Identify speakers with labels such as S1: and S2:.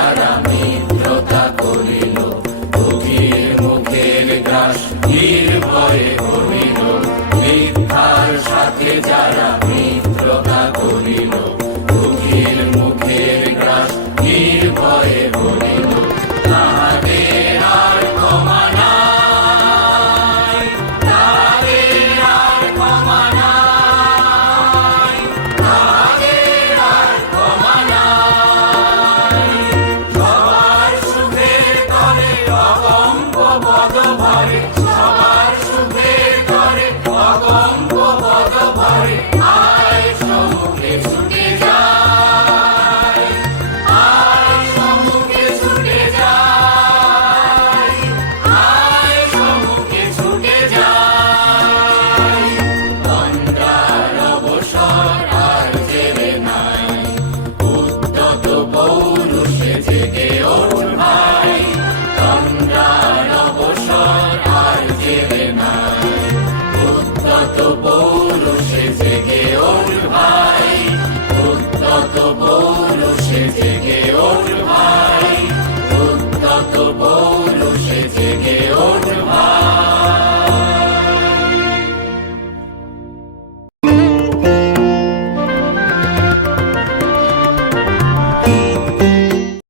S1: যারা মিত্রতা করিল দুঃখীর মুখের গ্রাস নির্ভয়ে করিল মিথ্যার সাথে Howdy.